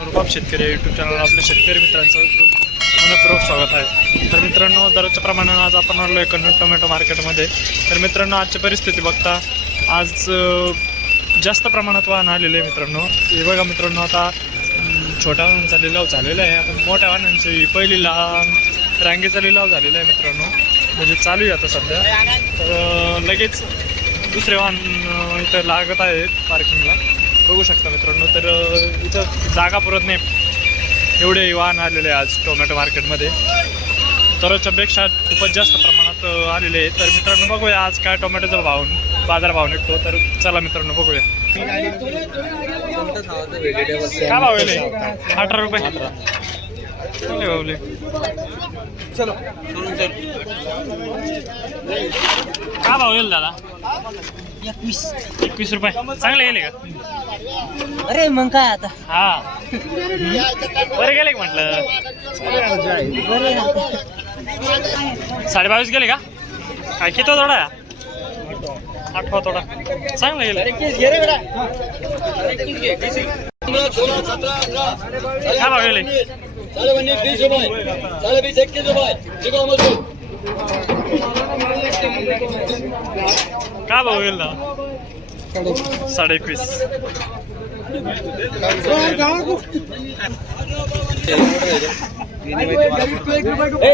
रुबाब शेतकरी YouTube channel आपल्या शेतकरी मित्रांचं खूप मनपूर्वक स्वागत आहे. तर मित्रांनो दररोजच्या प्रमाणानं आज आपण आलो आहे कन्नड टोमॅटो मार्केटमध्ये. तर मित्रांनो आजची परिस्थिती बघता आज जास्त प्रमाणात वाहन आलेले आहे मित्रांनो. हे बघा मित्रांनो आता छोट्या वाहनांचा लिलाव झालेला आहे. आता मोठ्या वाहनांची पहिली लहान रांगेचा लिलाव झालेला आहे मित्रांनो. म्हणजे चालू आहे आता सध्या. तर लगेच दुसरे वाहन इथं लागत आहेत पार्किंगला बघू शकता मित्रांनो तर इथं जागा पुरत नाही. एवढे वाहन आलेले आहे आज टोमॅटो मार्केटमध्ये. दररोजच्या पेक्षा खूपच जास्त प्रमाणात आलेले आहे तर मित्रांनो बघूया आज काय टोमॅटोचा भाव बाजार भाव निघतो. तर चला मित्रांनो बघूया. काय भाव आहे अठरा रुपये. चलो. भावले काय भाव येईल दादा? एकवीस एकवीस रुपये. चांगले येईल का? अरे मग काय आता? हा. बरे गेले म्हटलं? साडे बावीस साडेबावीस गेले का? काय किती थोडा आठवा थोडा चांगला गेला. काय भाव गेले? काय भाव गेला? साडे एकवीस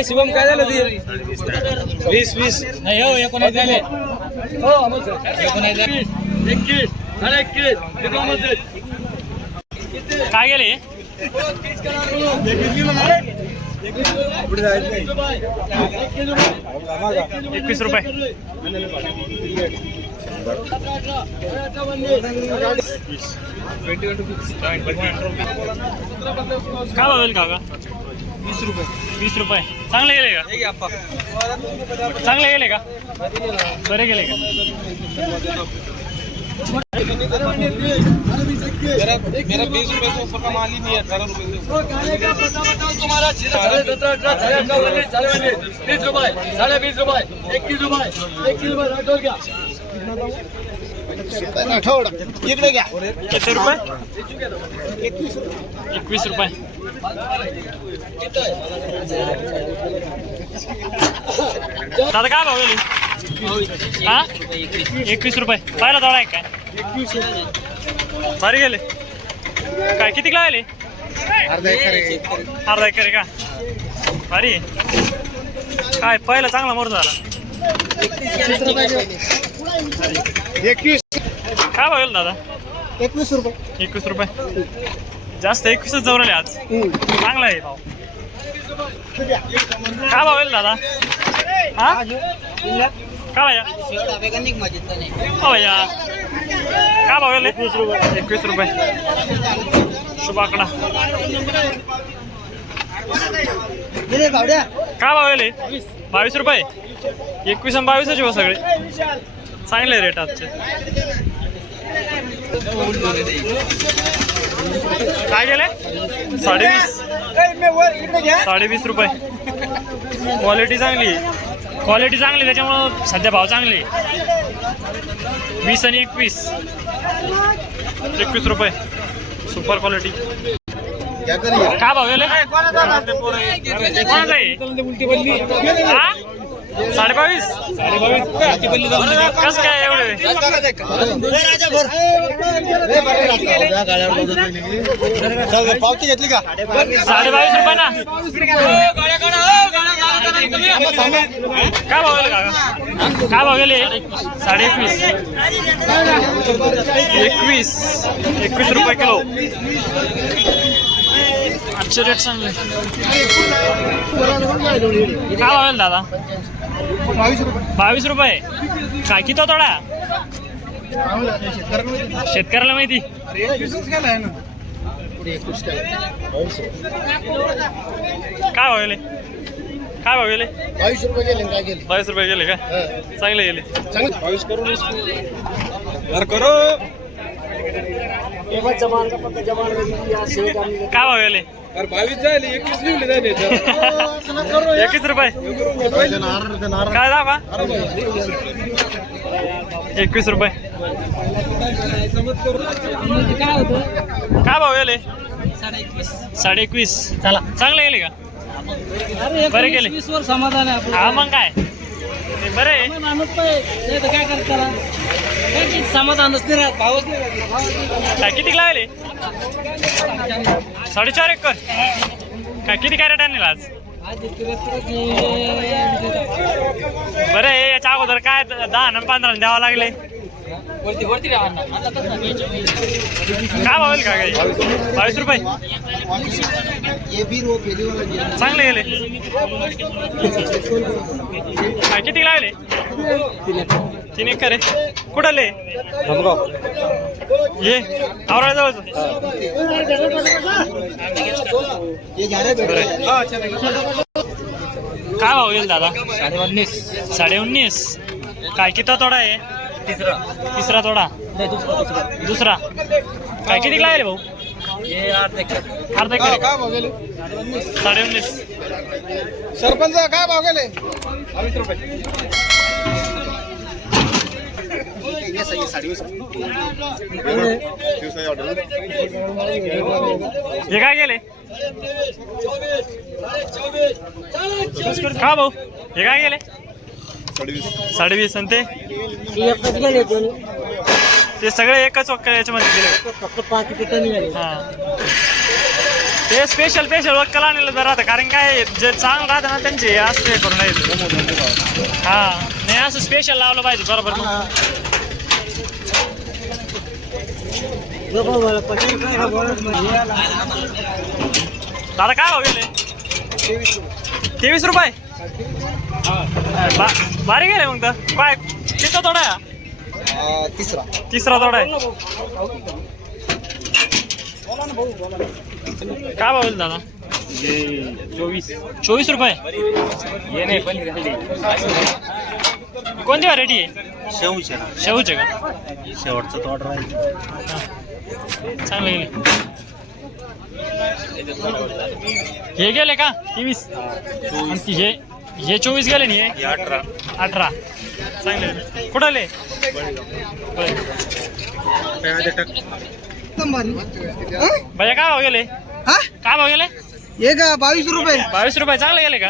शिवम काय झालं वीस वीस. नाही हो एकोणास झाले. एकवीस साडे एकवीस काय गेले? एकवीस रुपये. भाव येईल काका वीस रुपये वीस रुपये चांगले गेले का चांगले गेले का बरे गेले का मेरा बीस रुपये से ऊपर का माल ही नहीं है अठारह रुपये साडे सतरा अठरा साडे अठरा उन्नीस साडे घ्या इकडे घ्या. किती रुपये? एकवीस रुपये. दादा काय भाव हा? एकवीस रुपये. पाहिला थोडा आहे काय? भारी गेले. काय किती लागले अर्धा एकर अर्धा एकर का? भारी. काय पहिला चांगला मोर झाला. एकवीस. काय भाव दादा? एकवीस रुपये. एकवीस रुपये. जास्त एकवीसच जवळ आज. चांगला आहे भाव. काय भाव येईल दादा? हा? का भैया का भैया का भाव येईल? एकवीस रुपये एकवीस रुपये. शुभ आकडा. का भाव येईल? बावीस रुपये. एकवीस आणि बावीसच हो सगळे. चांगले रेट आजचे. काय गेले साडेवीस. साडेवीस रुपये. क्वालिटी चांगली क्वालिटी चांगली त्याच्यामुळं सध्या भाव चांगले वीस आणि एकवीस. एकवीस रुपये. सुपर क्वालिटी काय भाव गेले? कोणाचं आहे? साडेबावीस? कसं काय एवढे? पावती घेतली का? साडेबावीस रुपये ना. काय भाव गेले काय भाव गेले? साडे एकवीस एकवीस. एकवीस रुपये किलो. आजचे रेट चांगले. काय भाव गेले दादा? बावीस रुपये. काय किती तोडा शेतकऱ्याला माहिती काय गेले? काय भाव गेले? बावीस रुपये गेले काय गेले? बावीस रुपये गेले का? चांगले गेले. चांगलं. बावीस करो. काय भाव गेले? अरे बावीस झाले एकवीस लिहिले एकवीस रुपये. काय दावा एकवीस रुपये. काय भाव गेले? साडे एकवीस साडे एकवीस चला चांगले गेले का? अरे बरे गेले. वीस वर समाधान आहे हा मग काय? ते बरं काय करताना काय की समाधानच नाही राहत भावच नाही काय किती लागले साडेचार एकर काय किती कॅरेट आणले आज? बरं हे याच्या अगोदर काय दहा आणि पंधरा द्यावं लागले. काय भावेल का काही? बावीस रुपये. चांगले गेले. काय किती लागले तीन एकर आहे कुठं ले ये आवरा जवळ काय भाव येईल दादा? साडे उन्नीस साडे उन्नीस काय किती तोडा आहे? तिसरा. तिसरा तोडा? दुसरा काय किती लागले भाऊ? हे अर्ध. काय भाव गेले? साडे उन्नीस सरपंच काय भाव गेले? बावीस रुपये. हे काय गेले का भाऊ. हे काय गेले साडेवीस. आणि ते? ते सगळे एकच वक्कल याच्यामध्ये गेले फक्त पाच निघाले हा. ते स्पेशल स्पेशल वक्कल आणलेलं बरं राहतं कारण काय जे चांगलं राहतं ना त्यांचे असं हे करून हा. नाही असं स्पेशल लावलं पाहिजे बरोबर मग दादा काय भाव गेले? तेवीस रुपये. भारी गेले मग तर. काय किती आहे? तिसरा तिसरा तोडा आहे. काय भाव दादा? चोवीस चोवीस रुपये. ये नाही पण कोणती व्हरायटी आहे? शेवचे शेवचे का? शेवटचं तो ऑर्डर आहे चांगले गेले हे गेले का तेवीस आणि ती हे हे चोवीस गेले नाही हे अठरा. अठरा. चांगले गेले कुठं आले भैया काय भाव गेले? हा? काय भाव गेले? हे का बावीस रुपये. बावीस रुपये चांगले गेले का?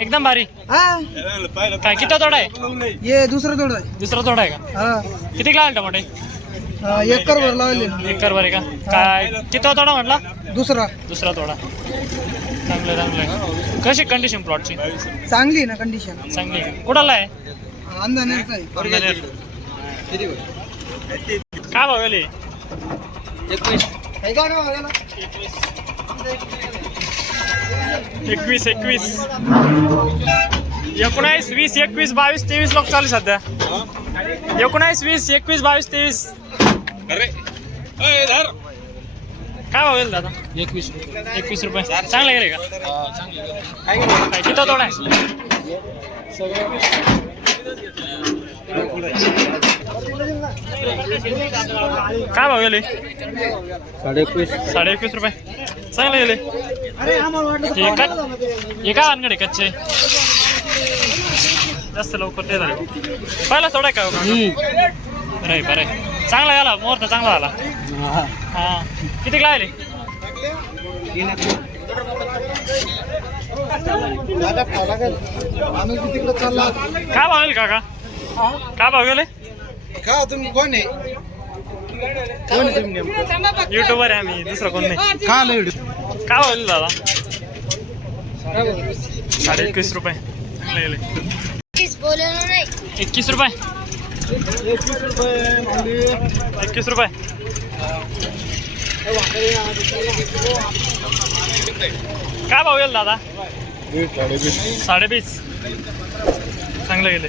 एकदम भारी. हा. काय किती तोडा आहे? हे दुसरं थोडं आहे. दुसरा तोडा आहे का? हा. किती लागले टमाटे? हा, एकर भर लावले. एकर बरे का? काय? किती तोडा म्हटला? दुसरा. दुसरा तोडा. चांगलं चांगलं कशी कंडिशन प्लॉटची चांगली आहे ना कंडिशन चांगली आहे कुठाला आहे? आहे. काय भाव गेले? हे का आहे? एकवीस एकवीस. एकोणावीस वीस एकवीस बावीस तेवीस लोक चालू सध्या. एकोणावीस वीस एकवीस बावीस तेवीस. अरे धर. काय भाव दादा? एकवीस एकवीस रुपये. चांगले गेले का? काय किती तोडा आहे? काय भाव गेले? साडे एकवीस साडे एकवीस रुपये. चांगले गेले. का काय आणकडे कच्चे. जास्त लवकर ते झाले. पहिला थोडा काय बरं बरं चांगला झाला मुहूर्त चांगला झाला. हा. किती लागले? काय भाव गेले काका? काय भाव गेले? का तुम्ही कोण आहे कोण आहे तुम्ही नेमकं युट्यूबर आहे आम्ही दुसरं कोण नाही. का आलं काय भाव दादा? साडे एकवीस रुपये. बोलवलं नाही. एकवीस रुपये? एकवीस रुपये. काय भाव गेला दादा? साडेवीस चांगले गेले.